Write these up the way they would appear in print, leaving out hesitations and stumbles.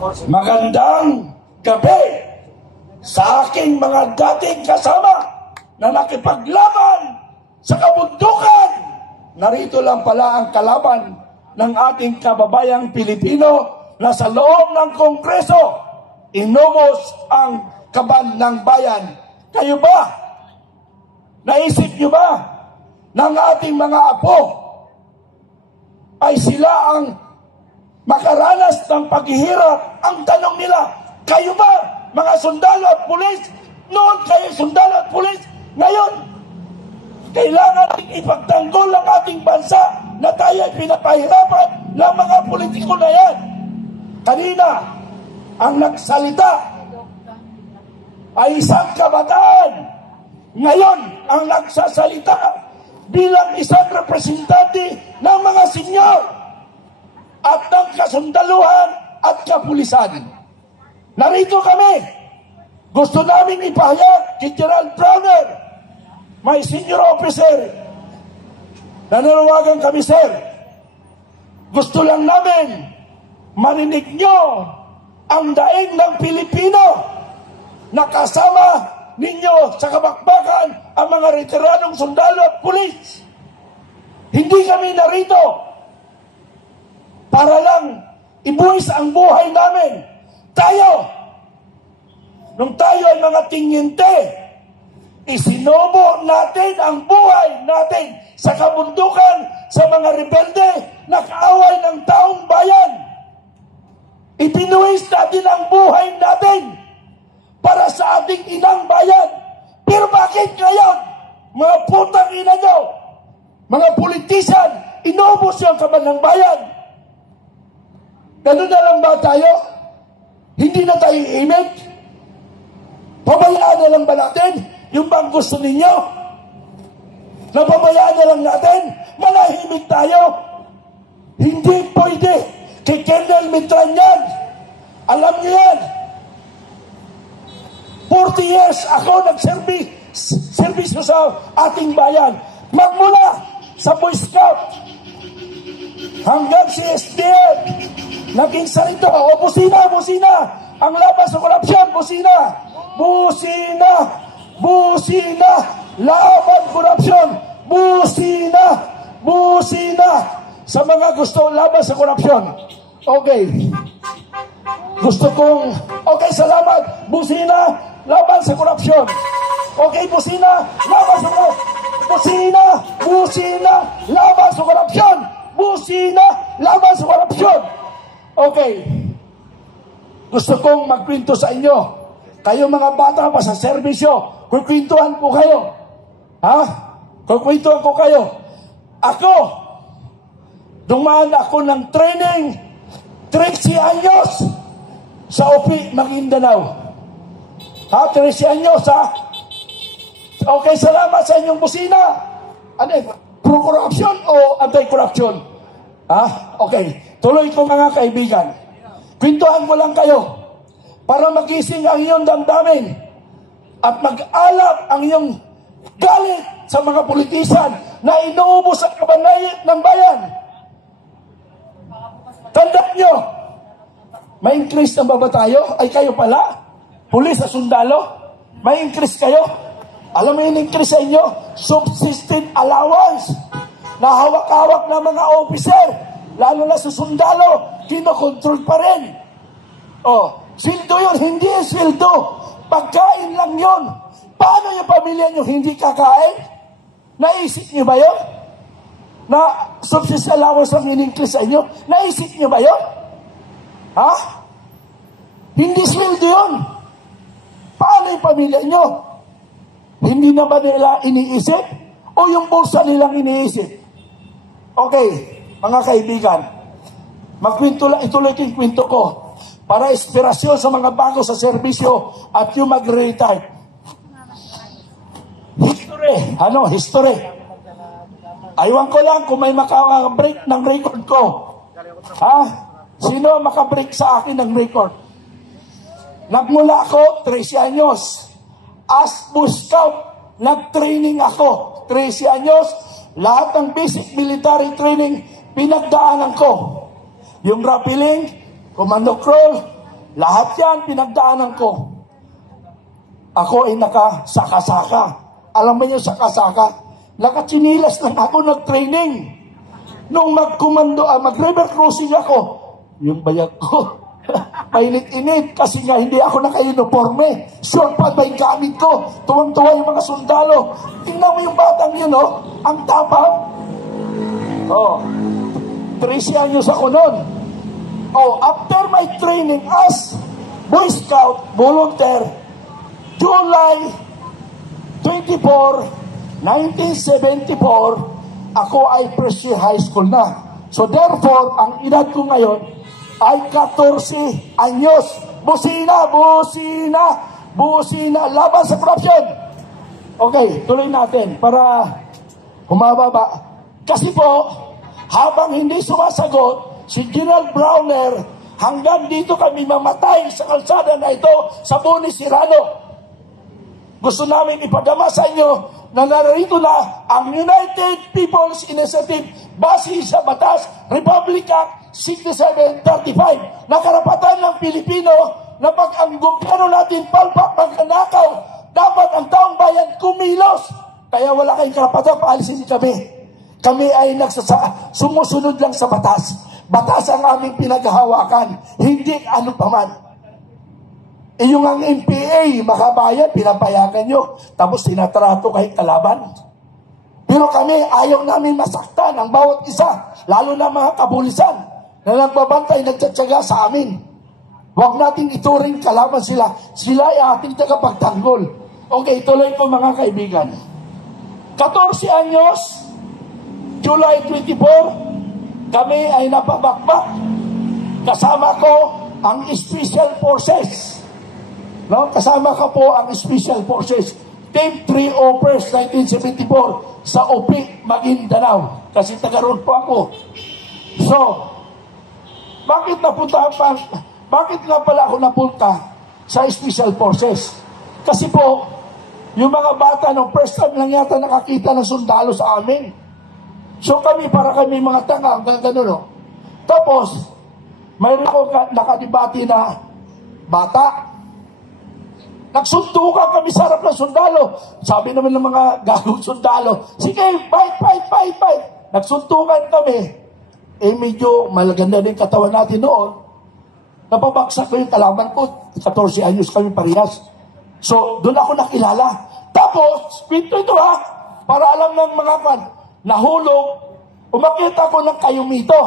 Magandang gabi sa aking mga dating kasama na nakipaglaban sa kabundukan. Narito lang pala ang kalaban ng ating kababayang Pilipino na sa loob ng Kongreso inubos ang kaban ng bayan. Kayo ba? Naisip nyo ba ng ating mga apo ay sila ang makaranas ng paghihirap? Ang tanong nila, kayo ba mga sundalo at pulis? Noon kayo sundalo at pulis, ngayon kailangan ipagtanggol ang ating bansa na tayo ay pinapahirapan ng mga politiko na yan. Kanina ang nagsalita ay isang kabataan, ngayon ang nagsasalita bilang isang representante ng mga senyor at ng kasundaluhan at kapulisan. Narito kami. Gusto namin ipahayag kay General Browner, may senior officer. Nananawagan kami, sir. Gusto lang namin marinig nyo ang daing ng Pilipino na kasama ninyo sa kabakbakan ang mga retiradong sundalo at pulis. Hindi kami narito para lang ibuwis ang buhay namin. Nung tayo ay mga tinginte, isinubo natin ang buhay natin sa kabundukan, sa mga rebelde na kaaway ng taong bayan. Ipinuwis natin ang buhay natin para sa ating inang bayan. Pero bakit ngayon, mga putang ina nyo, mga politisan, inubos yung kaban ng bayan? Ganun na lang ba tayo? Hindi na tayo imig? Pabayaan na lang ba natin yung bang gusto ninyo? Napabayaan na lang natin? Manahimik tayo? Hindi pwede. Kay Colonel Mitran yan. Alam niyo yan. 40 years ako nag-servisyo sa ating bayan. Magmula sa Boy Scout hanggang si SDN. Naging sarito. O busina. Ang laban sa korupsyon, busina. Laban korupsyon. Busina. Sa mga gusto laban sa korupsyon. Okay. Okay, salamat. Busina, laban sa korupsyon. Okay, busina, laban sa korupsyon. Busina, laban sa korupsyon. Busina, laban sa korupsyon. Okay. Gusto kong magkwento sa inyo. Kayo mga bata pa sa serbisyo, kukwentuhan ko kayo. Kukwentuhan ko kayo. Ako, dumaan ako ng training 13 anyos sa OP Maguindanao. 13 anyos, Okay, salamat sa inyong busina. Ano eh, pro-corruption o anti-corruption? Okay, tuloy ko mga kaibigan. Kwentuhan ko lang kayo para magising ang iyong damdamin at mag-alap ang iyong galit sa mga politisan na inuubos ang kabanayat ng bayan. Tandaan nyo, may increase na ba tayo? Ay kayo pala? Pulis at sundalo? May increase kayo? Alam mo yung increase sa inyo? Subsistence allowance na hawak-hawak na mga officer, lalo na sa sundalo, kinokontrol pa rin. Sweldo yun, hindi yung sweldo. Pagkain lang yun. Paano yung pamilya nyo hindi kakain? Naisip nyo ba yun? Na subsistence allowance ang in-increase sa inyo? Naisip nyo ba yun? Hindi sweldo yun. Paano yung pamilya nyo? Hindi na ba nila iniisip? O yung bulsa nilang iniisip? Okay, mga kaibigan, ituloy ko yung kwento ko para inspirasyon sa mga bago sa serbisyo at yung mag-retire. History. Aywan ko lang kung may makabreak ng record ko. Sino makabreak sa akin ng record? Nagmula ako 13 anyos. As Boy Scout, nag-training ako 13 anyos. Lahat ng basic military training pinagdaanan ko. Yung rappelling, commando crawl, Lahat yan pinagdaanan ko. Ako ay nakasaka-saka. Alam mo niyo, saka-saka? Nakatsinilas lang ako nag-training. Nung mag-river crossing ako, yung bayag ko, mainit-init kasi nga hindi ako naka-uniforme. Short pa ba yung gamit ko? Tuwang-tuwa yung mga sundalo. Tingnan mo yung batang yun, oh. Ang tapang. Oh, 13 anyos ako nun. Oh, after my training as Boy Scout volunteer, July 24, 1974, ako ay first year high school na. So therefore, ang edad ko ngayon ay 14 anyos. Busina, busina, busina, laban sa corruption. Okay, tuloy natin para humababa. Kasi po, habang hindi sumasagot, si General Browner, hanggang dito kami mamatay sa kalsada na ito sa Boni Serrano. Gusto namin ipadama sa inyo na narito na ang United People's Initiative base sa batas Republic Act 6735 na karapatan ng Pilipino na pag ang gobyerno natin palpak magnanakaw, dapat ang taong bayan kumilos. Kaya wala kayong karapatan, paalisin kami. Kami ay sumusunod lang sa batas. Batas ang aming pinaghahawakan, hindi ano paman. Yung ang MPA, makabayan, pinapayagan nyo, tapos tinatrato kahit kalaban. Pero kami, ayaw namin masaktan ang bawat isa, lalo na mga kabulisan na nagbabantay, nagtsatsaga sa amin. Huwag natin ituring kalaban sila. Sila ay ating tagapagtanggol. Okay, tuloy ko mga kaibigan. 14 anyos, July 24, kami ay napabakbak. Kasama ko ang Special Forces. No? Kasama ka po ang Special Forces. Team 3 Opers 1974 sa Upi, Maguindanao. Kasi taga-roon po ako. So, bakit nga pala ako napunta sa Special Forces? Kasi po, yung mga bata nung first time lang yata nakakita ng sundalo sa amin. So kami, para kami mga tanga, hanggang gano'n, no? Tapos, mayroon ko nakadibati na bata. Nagsuntukan kami sa harap ng sundalo. Sabi naman ng mga gagong sundalo, sige, fight. Nagsuntukan kami. Eh, medyo malaganda din katawan natin noon. Napabagsak ko yung kalaban ko. 14 anyos kami parehas. So, doon ako nakilala. Tapos, pinto ito ha, para alam ng mga nahulog, umakit ako ng kayumito.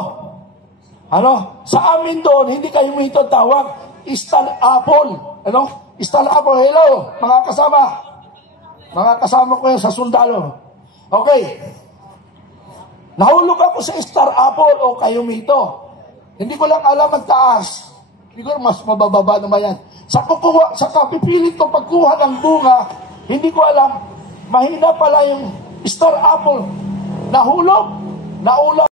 Ano? Sa amin doon, hindi kayumito tawag, Istal Apple. Ano? Istal Apple, hello, mga kasama. Mga kasama ko yan sa sundalo. Okay. Nahulog ako sa Star Apple o kayumito. Hindi ko lang alam ang taas. Siguro mas mabababa naman yan. Sa kapipilit ko pagkuha ng bunga, hindi ko alam, mahina pala yung Star Apple. Nahulog, naulap.